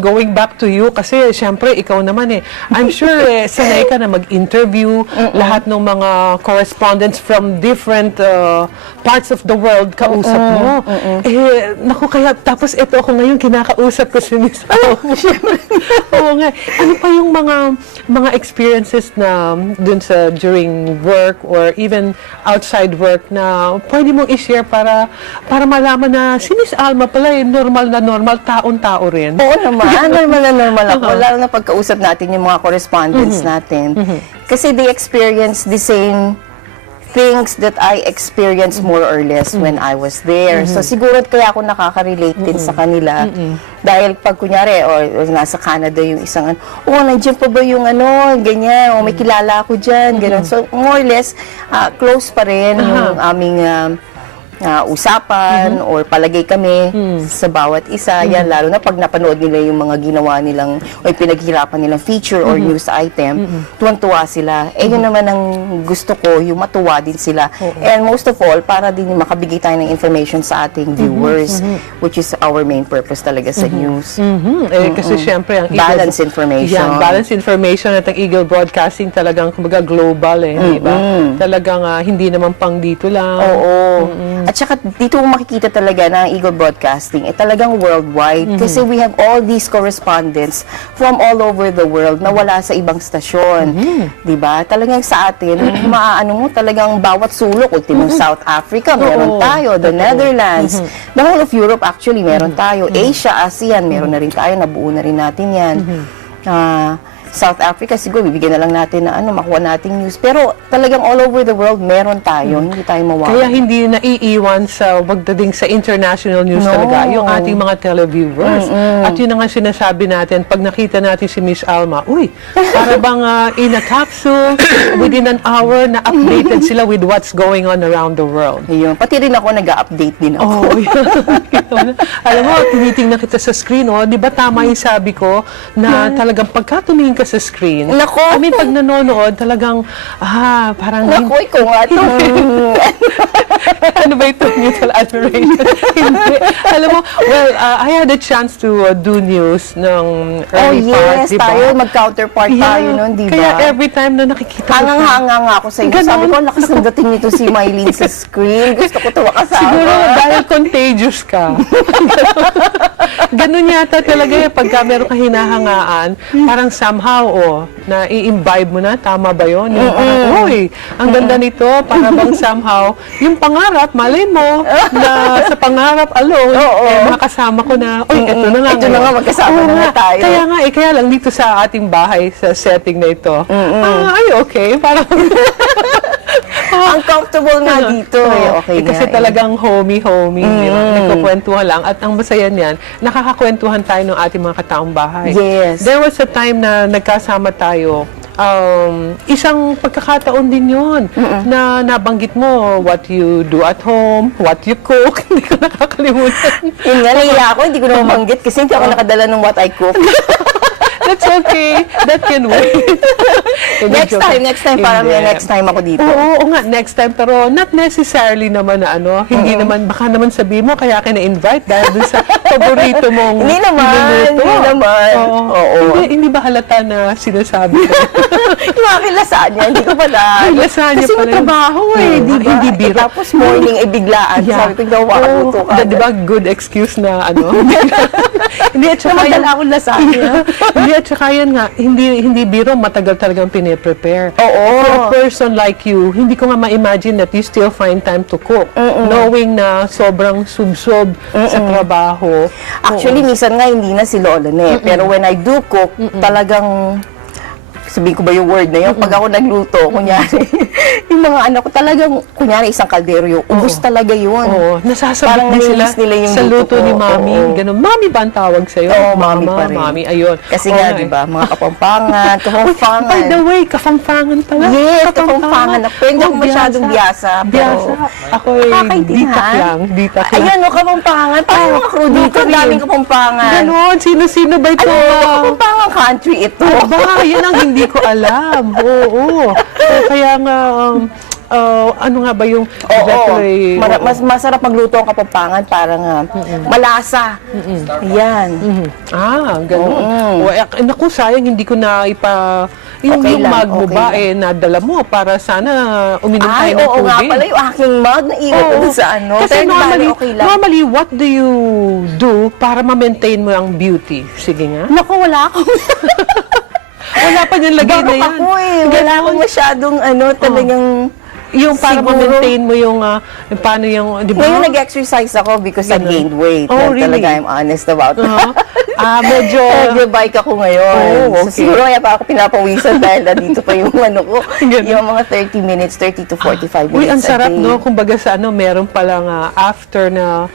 going back to you, kasi syempre, ikaw naman I'm sure sanay ka na mag-interview, lahat ng mga correspondents from different parts of the world, kausap mo. Naku, kaya, tapos ito ako ngayon, kinakausap ko si Miss Alma. Oo nga. Ano pa yung mga experiences na dun sa during work or even outside work na pwede mong i-share para malaman na si Miss Alma pala normal na normal, taon-tao rin. Oo naman, normal na normal ako. Lalo na pagkausap natin yung mga correspondents natin. Kasi they experience the same things that I experienced more or less when I was there. So siguro kaya ako nakaka-relate din sa kanila. Dahil pag kunyari, or nasa Canada yung isang, nandiyan pa ba yung ganyan, may kilala ako dyan, ganun. So more or less, close pa rin yung aming usapan or palagay kami sa bawat isa. Yan, lalo na pag napanood nila yung mga ginawa nilang o yung pinaghirapan nilang feature or news item, tuwan-tuwa sila. Yun naman ang gusto ko, yung matuwa din sila. And most of all, para din makabigay tayo ng information sa ating viewers, which is our main purpose talaga sa news. Kasi syempre, ang balance information. Yeah, balance information at ang Eagle Broadcasting talagang kumbaga global di ba? Talagang hindi naman pang dito lang. Oo. At saka dito makikita talaga na Eagle Broadcasting talagang worldwide kasi we have all these correspondents from all over the world na wala sa ibang stasyon. Diba? Talagang sa atin, maaano mo talagang bawat sulok, ultimo South Africa, meron tayo, the Netherlands, the whole of Europe actually, meron tayo, Asia, ASEAN, meron na rin tayo, nabuo na rin natin yan. South Africa, siguro bibigyan na lang natin na makuha nating news. Pero talagang all over the world, meron tayo. Hindi tayo mawala. Kaya hindi naiiwan sa pagdating sa international news talaga, yung ating mga televiewers. At yun na nga sinasabi natin, pag nakita natin si Miss Alma, para bang in a capsule, within an hour, na updated sila with what's going on around the world. Ayun. Pati rin ako, nag-update din ako. Alam mo, tinitingnan kita sa screen, di ba tama yung sabi ko, na talagang pagka tumingin ka sa screen. Nako! I mean, pag nanonood, talagang, parang... Naku, ikaw nga ito. Ano ba ito? Mutual admiration? Hindi. Alam mo, well, I had a chance to do news ng early part, diba? Tayo, mag-counterpart tayo nun, diba? Kaya every time na nakikita ko Hangang-hanga nga ako sa inyo. Sabi ko, lakas ng dating nito si Mylene sa screen. Gusto ko ito makasama. Siguro, dahil contagious ka. Ganun yata talaga pagka meron ka hinahangaan, parang somehow, na i-imbibe mo na, tama ba yun? Yung parang, ang ganda nito, para bang somehow, yung pangarap, malay mo, na sa pangarap alone, makasama ko na, ito na nga. Ito na nga, magkasama na tayo. Kaya nga, kaya lang dito sa ating bahay, sa setting na ito, okay, parang, ang comfortable nga dito. Okay kasi talagang homey. Nagkukwentuhan lang. At ang masaya niyan, nakakakwentuhan tayo ng ating mga kataong bahay. Yes. There was a time na nagkasama tayo. Isang pagkakataon din yun na nabanggit mo what you do at home, what you cook. Hindi ko nakakalimutan. Yun nga, naiya ako. Hindi ko na mabanggit kasi hindi ako nakadala ng what I cook. That's okay. That can wait. Next time, para may next time ako dito. Oo nga, next time. Pero not necessarily naman na hindi naman, baka naman sabihin mo, kaya ka na-invite dahil dun sa paborito mong Hindi naman. Hindi ba halata na sinasabi ko? Yung aking lasagna, hindi ko pala. Lasagna kasi pala. may trabaho di ba? Hindi biro. Tapos morning, biglaan. Sabi ko, daw makatuto ka. Di ba, good excuse na Hindi, at saka Namadala akong lasagna. Hindi, at saka yan nga, hindi biro, matagal talagang pine-prepare. Oo. For a person like you, hindi ko nga ma-imagine that you still find time to cook. Knowing na sobrang subsob sa trabaho. Actually, minsan nga hindi na si Lola pero when I do cook, talagang sabihin ko ba yung word na yun? Pag ako nagluto, kunyari, yung mga anak ko talagang, kunyari isang kaldero yung ubus talaga yun. Nasasabit din sila nila yung sa luto ni Mami. Ganun. Mami ba ang tawag sa'yo? Oo, Mami pa rin. Mami, ayun. Kasi nga, di ba, mga kapampangan, kapampangan. By the way, kapampangan pala. Yes, kapampangan. Hindi ako masyadong biyasa. Biyasa. Ako'y ditak lang. Ayan, kapampangan. Tayo mga crew dito, daming kapampangan. Ganon, sino-sino ba ito? Kapampangan country ito. Ba, yan ang hindi ko alam. Oo. Kaya nga, ano nga ba yung Oo, exactly? mas masarap magluto ang Kapampangan, parang malasa. Yan. Ganun. Naku, sayang, hindi ko na yung Okay lang, mug mo okay ba, lang. nadala mo para sana uminom Ay, tayo ng oo nga tubig. pala, yung aking mug, naiwan ko Oo. sa ano. Kasi Pero normally, okay lang. normally, what do you do para ma-maintain mo ang beauty? Sige nga. Naku, wala akong... Wala pa niyang lagay na Bakit yan. ako wala akong masyadong talagang... Yung para Siguro- ma-maintain mo yung paano yung, di ba? Ngayon nag-exercise ako because I gained weight. Oh, Yan really? talaga, I'm honest about that. Medyo, Nag-bike ako ngayon. Oh, So, okay. siguro kaya pa ako pinapawisan dahil nandito pa yung ano ko. Ganun. Yung mga 30 minutes, 30 to 45 minutes uy, ang sarap, a day. no? Kumbaga sa meron palang after na,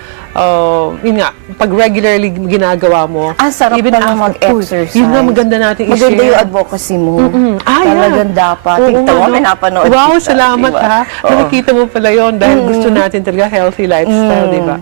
yun nga, pag regularly ginagawa mo. Sarap even pala after- mag-exercise. Uy, yun nga, maganda natin Maganda i-share. yung advocacy mo. Yeah. Talagang dapat. Oo Tingnan nga, mo, no? pinapanood Wow, kita, salamat diba? ha. Oo. Nakikita mo pala yon dahil gusto natin talaga healthy lifestyle, di ba?